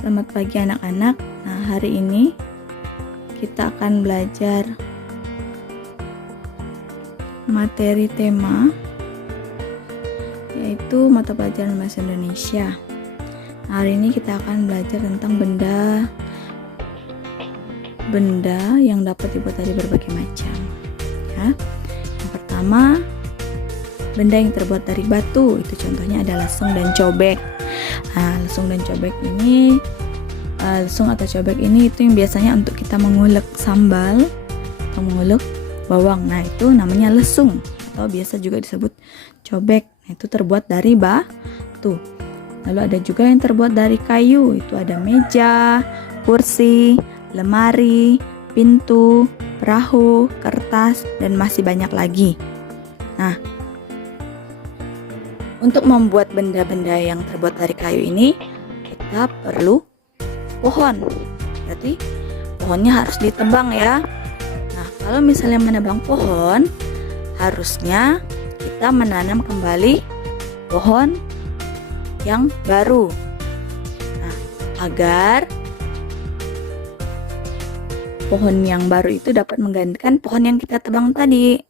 Selamat pagi anak-anak. Nah, hari ini kita akan belajar materi tema yaitu mata pelajaran bahasa Indonesia. Nah, hari ini kita akan belajar tentang benda yang dapat dibuat dari berbagai macam. Ya. Yang pertama, benda yang terbuat dari batu, itu contohnya ada lesung dan cobek. Nah, lesung dan cobek ini, lesung atau cobek ini itu yang biasanya untuk kita mengulek sambal atau mengulek bawang. Nah, itu namanya lesung atau biasa juga disebut cobek. Nah, itu terbuat dari batu. Lalu ada juga yang terbuat dari kayu, itu ada meja, kursi, lemari, pintu, perahu, kertas, dan masih banyak lagi. Nah, untuk membuat benda-benda yang terbuat dari kayu ini, kita perlu pohon. Berarti pohonnya harus ditebang ya. Nah, kalau misalnya menebang pohon, harusnya kita menanam kembali pohon yang baru. Nah, agar pohon yang baru itu dapat menggantikan pohon yang kita tebang tadi.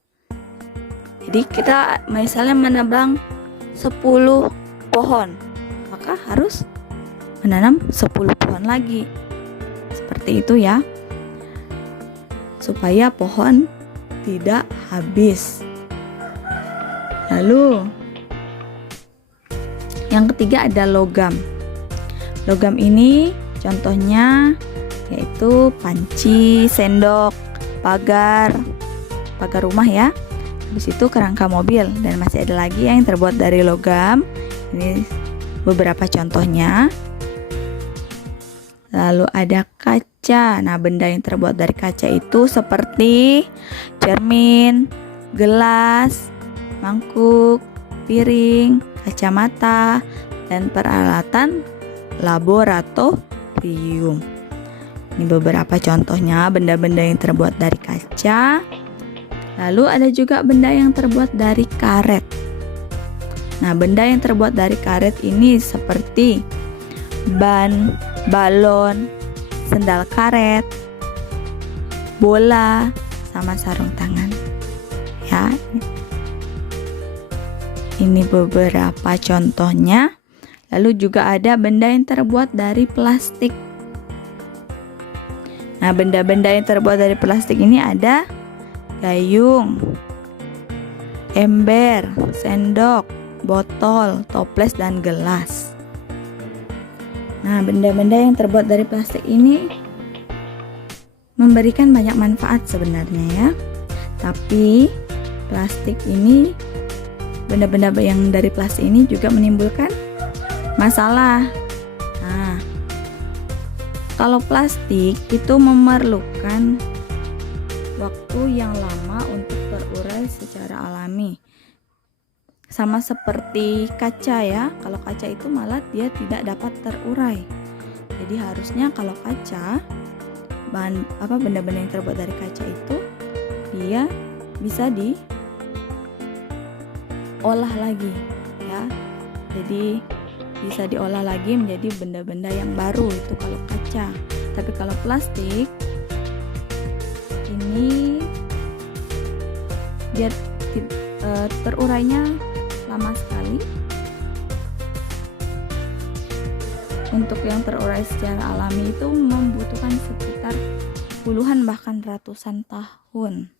Jadi kita misalnya menebang 10 pohon, maka harus menanam 10 pohon lagi. Seperti itu ya, supaya pohon tidak habis. Lalu yang ketiga ada logam. Logam ini contohnya yaitu panci, sendok, pagar rumah ya. Habis itu kerangka mobil, dan masih ada lagi yang terbuat dari logam. Ini beberapa contohnya. Lalu ada kaca. Nah, benda yang terbuat dari kaca itu seperti cermin, gelas, mangkuk, piring, kacamata, dan peralatan laboratorium. Ini beberapa contohnya benda-benda yang terbuat dari kaca. Lalu ada juga benda yang terbuat dari karet. Nah, benda yang terbuat dari karet ini seperti ban, balon, sendal karet, bola, sama sarung tangan. Ya. Ini beberapa contohnya. Lalu juga ada benda yang terbuat dari plastik. Nah, benda-benda yang terbuat dari plastik ini ada gayung, ember, sendok, botol, toples, dan gelas. Nah, benda-benda yang terbuat dari plastik ini memberikan banyak manfaat sebenarnya ya. Tapi plastik ini, benda-benda yang dari plastik ini juga menimbulkan masalah. Nah, kalau plastik itu memerlukan waktu yang lama untuk terurai secara alami. Sama seperti kaca ya. Kalau kaca itu malah dia tidak dapat terurai. Jadi harusnya kalau kaca, benda-benda yang terbuat dari kaca itu dia bisa diolah lagi ya. Jadi bisa diolah lagi menjadi benda-benda yang baru itu kalau kaca. Tapi kalau plastik ini dia terurainya lama sekali. Untuk yang terurai secara alami itu membutuhkan sekitar puluhan bahkan ratusan tahun.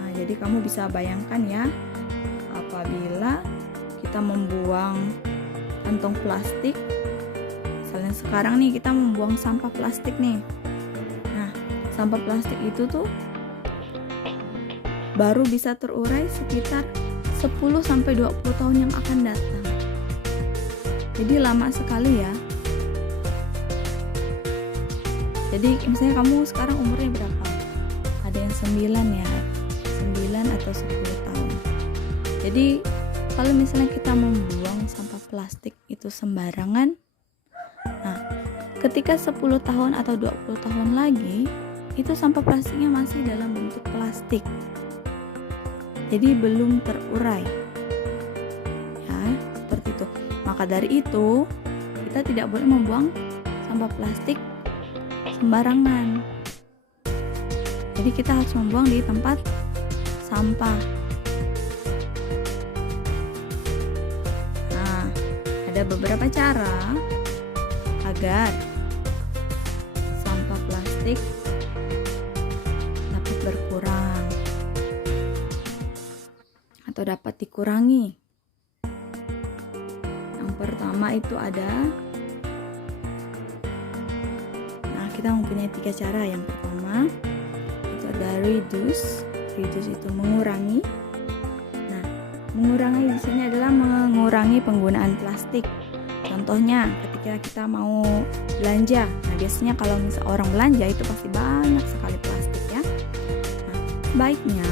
Nah, jadi kamu bisa bayangkan ya, apabila kita membuang kantong plastik. Misalnya sekarang nih kita membuang sampah plastik nih. Nah, sampah plastik itu tuh baru bisa terurai sekitar 10-20 tahun yang akan datang. Jadi lama sekali ya. Jadi misalnya kamu sekarang umurnya berapa? Ada yang 9 ya, 9 atau 10 tahun. Jadi kalau misalnya kita membuang sampah plastik itu sembarangan, nah, ketika 10 tahun atau 20 tahun lagi, itu sampah plastiknya masih dalam bentuk plastik. Jadi belum terurai. Ya, seperti itu. Maka dari itu, kita tidak boleh membuang sampah plastik sembarangan. Jadi kita harus membuang di tempat sampah. Nah, ada beberapa cara agar sampah plastik dapat berkurang atau dapat dikurangi. Yang pertama itu ada, kita mempunyai 3 cara. Yang pertama itu ada reduce itu mengurangi. Nah, mengurangi di sini adalah mengurangi penggunaan plastik. Contohnya ketika kita mau belanja, nah biasanya kalau misal orang belanja itu pasti banyak sekali plastik ya. Nah, baiknya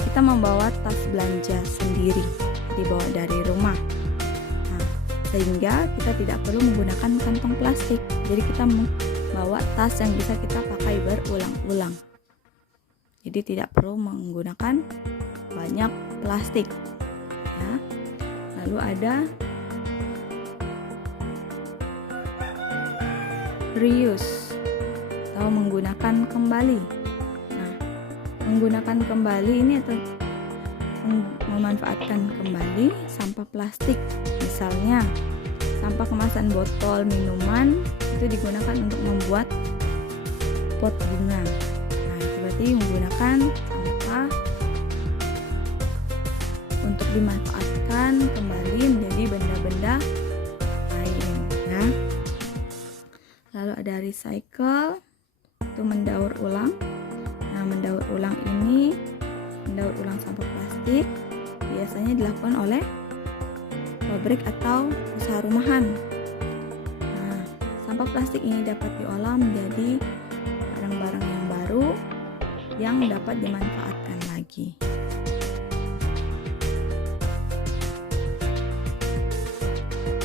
kita membawa tas belanja sendiri, dibawa dari rumah. Nah, sehingga kita tidak perlu menggunakan kantong plastik. Jadi kita bawa tas yang bisa kita pakai berulang-ulang. Jadi tidak perlu menggunakan banyak plastik ya. Lalu ada reuse atau menggunakan kembali. Nah, menggunakan kembali ini atau memanfaatkan kembali sampah plastik. Misalnya sampah kemasan botol minuman itu digunakan untuk membuat pot bunga. Nah, itu berarti menggunakan sampah untuk dimanfaatkan kembali menjadi benda-benda lain ya. Lalu ada recycle, itu mendaur ulang. Nah, mendaur ulang sampah plastik biasanya dilakukan oleh pabrik atau usaha rumahan. Nah, sampah plastik ini dapat diolah menjadi barang-barang yang baru yang dapat dimanfaatkan lagi.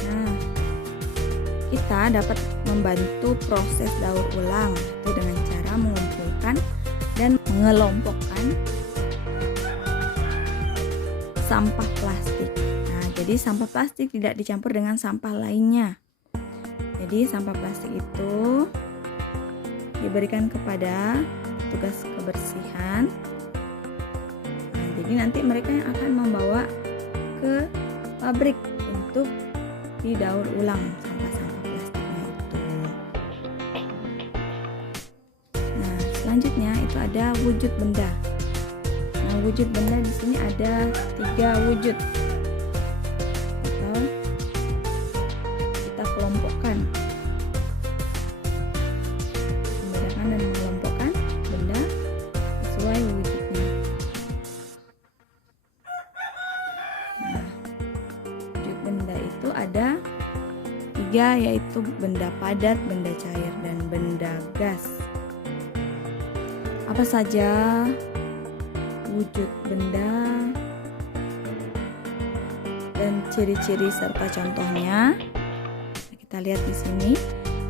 Nah, kita dapat membantu proses daur ulang itu dengan cara mengumpulkan dan mengelompokkan sampah plastik. Nah, jadi sampah plastik tidak dicampur dengan sampah lainnya. Jadi sampah plastik itu diberikan kepada tugas kebersihan. Nah, jadi nanti mereka yang akan membawa ke pabrik untuk didaur ulang sampah-sampah plastiknya itu. Nah, selanjutnya itu ada wujud benda. Nah, wujud benda di sini ada 3 wujud. Atau kita kelompokkan. Membedakan dan mengelompokkan benda sesuai wujudnya. Nah, wujud benda itu ada 3, yaitu benda padat, benda cair, dan benda gas. Apa saja wujud benda dan ciri-ciri serta contohnya? Kita lihat di sini.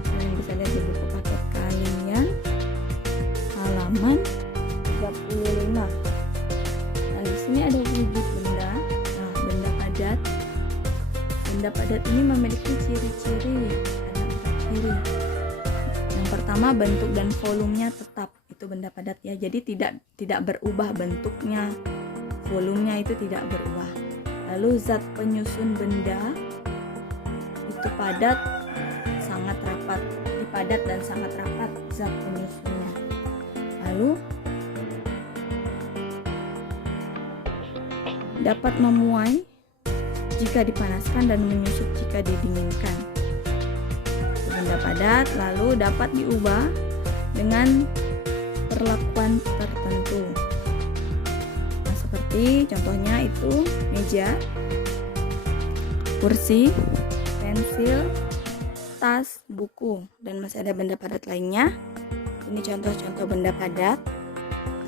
Kalian bisa lihat di buku paket kalian halaman 35. Nah, di sini ada wujud benda. Nah, benda padat. Benda padat ini memiliki ciri-ciri. Ada 4 ciri. Yang pertama, bentuk dan volumenya tetap. Itu benda padat ya. Jadi tidak berubah bentuknya. Volumenya itu tidak berubah. Lalu zat penyusun benda itu padat, sangat rapat. Jadi padat dan sangat rapat zat penyusunnya. Lalu dapat memuai jika dipanaskan dan menyusut jika didinginkan. Benda padat, lalu dapat diubah dengan perlakuan tertentu. Nah, seperti contohnya itu meja, kursi, pensil, tas, buku, dan masih ada benda padat lainnya. Ini contoh-contoh benda padat.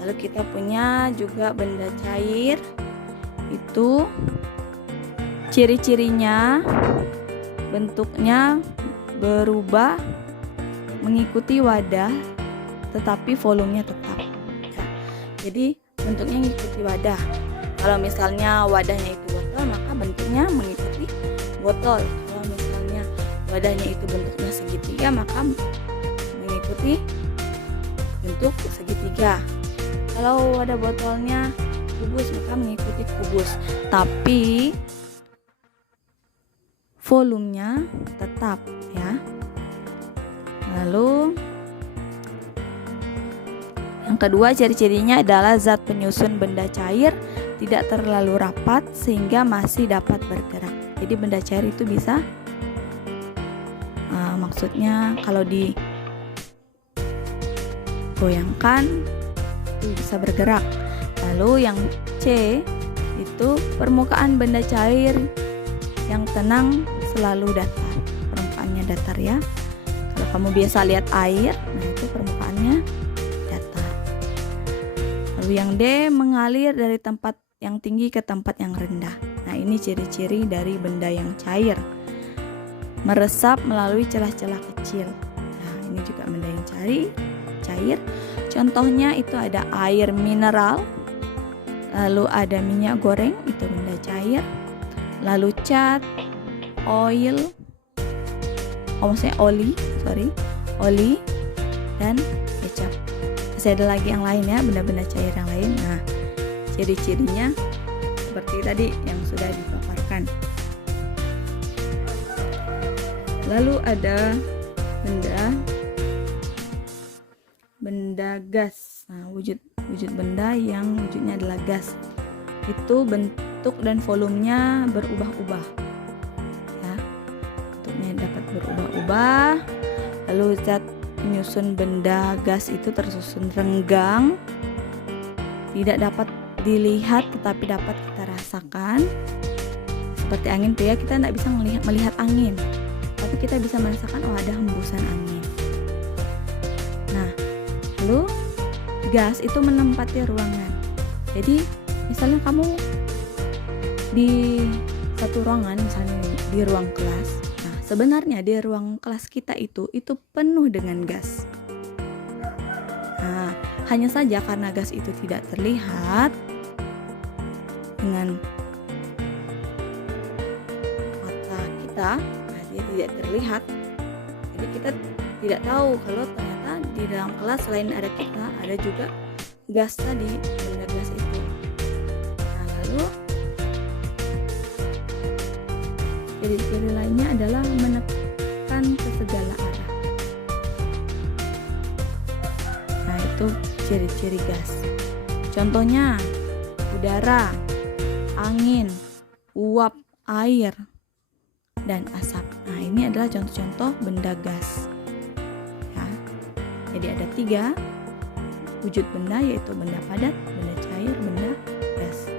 Lalu kita punya juga benda cair. Itu ciri-cirinya, bentuknya berubah mengikuti wadah, tetapi volumenya tetap. Ya. Jadi bentuknya mengikuti wadah. Kalau misalnya wadahnya itu botol, maka bentuknya mengikuti botol. Kalau wadahnya itu bentuknya segitiga, maka mengikuti bentuk segitiga. Kalau wadah botolnya kubus, maka mengikuti kubus, tapi volumenya tetap ya. Lalu yang kedua, ciri-cirinya adalah zat penyusun benda cair tidak terlalu rapat sehingga masih dapat bergerak. Jadi benda cair itu bisa maksudnya kalau digoyangkan itu bisa bergerak. Lalu yang C itu permukaan benda cair yang tenang selalu datar. Permukaannya datar ya. Kalau kamu biasa lihat air, nah itu permukaannya datar. Lalu yang D mengalir dari tempat yang tinggi ke tempat yang rendah. Nah ini ciri-ciri dari benda yang cair. Meresap melalui celah-celah kecil. Nah ini juga benda yang cair. Contohnya itu ada air mineral. Lalu ada minyak goreng, itu benda cair. Lalu cat, oil, maksudnya oli, dan kecap. Masih ada lagi yang lain ya, benda-benda cair yang lain. Nah, ciri-cirinya seperti tadi yang sudah dipaparkan. Lalu ada benda gas. Nah, wujud benda yang wujudnya adalah gas. Itu bentuk dan volumenya berubah-ubah. Ya. Bentuknya dapat berubah-ubah. Lalu zat penyusun benda gas itu tersusun renggang. Tidak dapat dilihat tetapi dapat kita rasakan. Seperti angin tuh ya, kita tidak bisa melihat angin, tapi kita bisa merasakan ada hembusan angin. Nah, lalu gas itu menempati ruangan. Jadi misalnya kamu di satu ruangan, misalnya di ruang kelas. Nah, sebenarnya di ruang kelas kita itu penuh dengan gas. Nah, hanya saja karena gas itu tidak terlihat dengan mata kita, nah dia tidak terlihat. Jadi kita tidak tahu kalau ternyata di dalam kelas selain ada kita, ada juga gas tadi, benda gas itu. Nah, lalu ciri-ciri lainnya adalah menekan ke segala arah. Nah, itu ciri-ciri gas. Contohnya udara, angin, uap, air, dan asap. Nah, ini adalah contoh-contoh benda gas. Ya. Jadi ada 3 wujud benda, yaitu benda padat, benda cair, benda gas.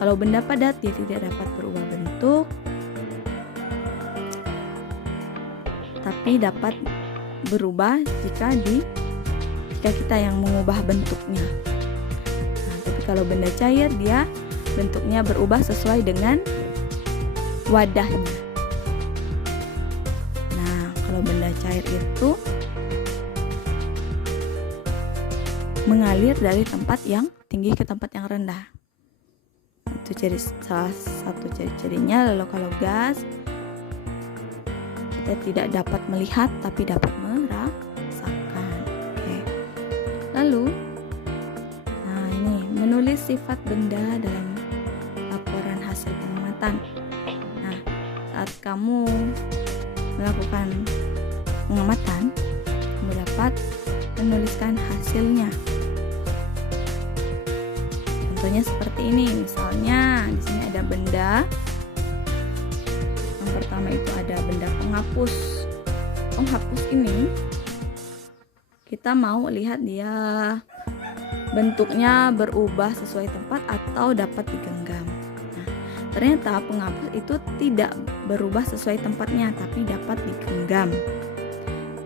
Kalau benda padat dia tidak dapat berubah bentuk, tapi dapat berubah jika kita yang mengubah bentuknya. Nah, tapi kalau benda cair dia bentuknya berubah sesuai dengan wadahnya. Nah, kalau benda cair itu mengalir dari tempat yang tinggi ke tempat yang rendah. Itu salah satu ciri-cirinya. Lalu kalau gas, kita tidak dapat melihat tapi dapat merasakan. Oke. Lalu, nah ini menulis sifat benda dalam laporan hasil pengamatan. Nah, saat kamu melakukan pengamatan, kamu dapat menuliskan hasilnya. Contohnya seperti ini, misalnya di sini ada benda. Yang pertama itu ada benda penghapus. Penghapus ini kita mau lihat dia bentuknya berubah sesuai tempat atau dapat digenggam. Nah, ternyata penghapus itu tidak berubah sesuai tempatnya, tapi dapat digenggam.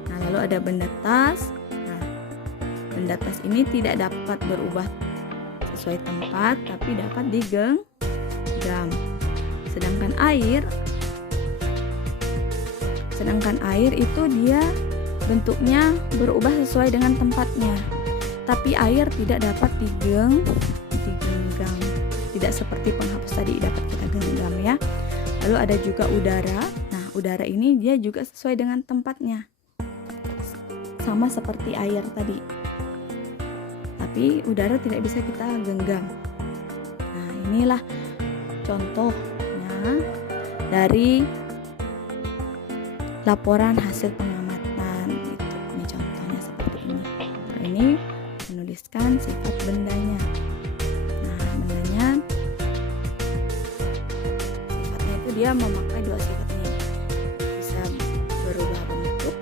Nah, lalu ada benda tas. Nah, benda tas ini tidak dapat berubah sesuai tempat, tapi dapat digenggam. Sedangkan air itu dia bentuknya berubah sesuai dengan tempatnya, tapi air tidak dapat digenggam. Tidak seperti penghapus tadi dapat kita genggam ya. Lalu ada juga udara. Nah, udara ini dia juga sesuai dengan tempatnya, sama seperti air tadi, tapi udara tidak bisa kita genggam. Nah, inilah contohnya dari laporan hasil pengamatan gitu. Ini contohnya seperti ini. Nah, ini menuliskan sifat bendanya. Nah, bendanya sifatnya itu dia memakai dua sifat ini, bisa berubah bentuk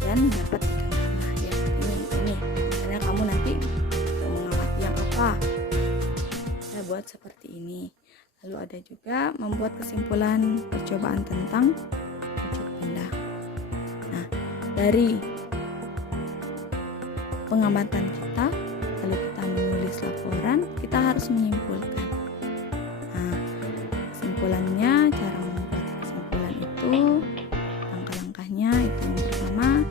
dan dapat dikenal. Nah, ya ini misalnya kamu nanti mau mengamati yang apa, kita buat seperti ini. Lalu ada juga membuat kesimpulan percobaan tentang wujud benda. Nah, dari pengamatan kita, kalau kita menulis laporan, kita harus menyimpulkan. Nah, kesimpulannya, cara membuat kesimpulan itu, langkah-langkahnya itu yang pertama,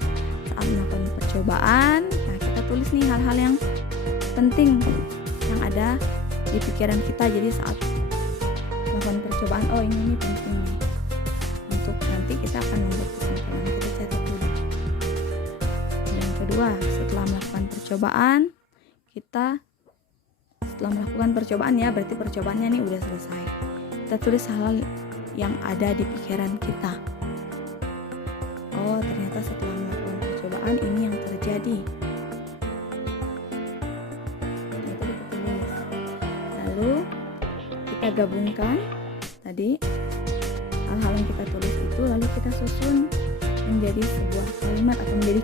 saat melakukan percobaan, nah kita tulis nih hal-hal yang penting yang ada di pikiran kita. Jadi saat melakukan percobaan, oh ini penting nih untuk nanti kita akan membuat kesimpulan, kita catat dulu. Yang kedua, setelah melakukan percobaan ya, berarti percobaannya nih udah selesai. Kita tulis hal yang ada di pikiran kita. Oh, ternyata setelah melakukan percobaan ini yang terjadi. Itu kita tulis. Lalu kita gabungkan tadi hal-hal yang kita tulis itu, lalu kita susun menjadi sebuah kalimat atau menjadi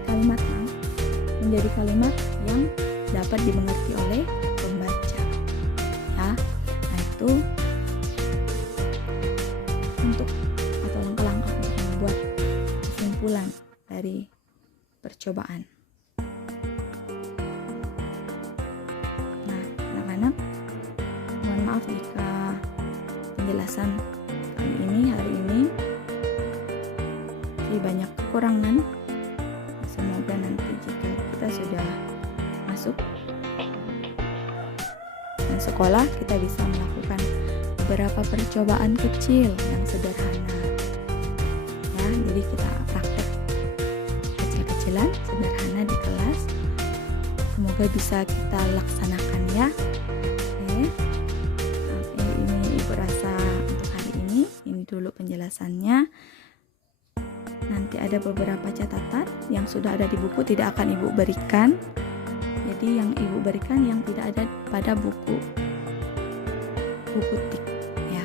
kalimat yang dapat dimengerti oleh pembaca ya. Nah, itu untuk atau langkah-langkah untuk membuat kesimpulan dari percobaan. Nah, anak-anak, mohon maaf jika penjelasan hari ini banyak kekurangan. Semoga nanti jika kita sudah masuk dan sekolah, kita bisa melakukan beberapa percobaan kecil yang sederhana ya. Jadi kita praktek kecil-kecilan sederhana di kelas, semoga bisa kita laksanakan ya. Oke, ini Ibu rasa untuk hari ini dulu penjelasannya. Nanti ada beberapa catatan yang sudah ada di buku, tidak akan Ibu berikan. Jadi yang Ibu berikan yang tidak ada pada buku tik ya.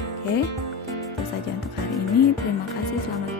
Oke, itu saja untuk hari ini. Terima kasih, selamat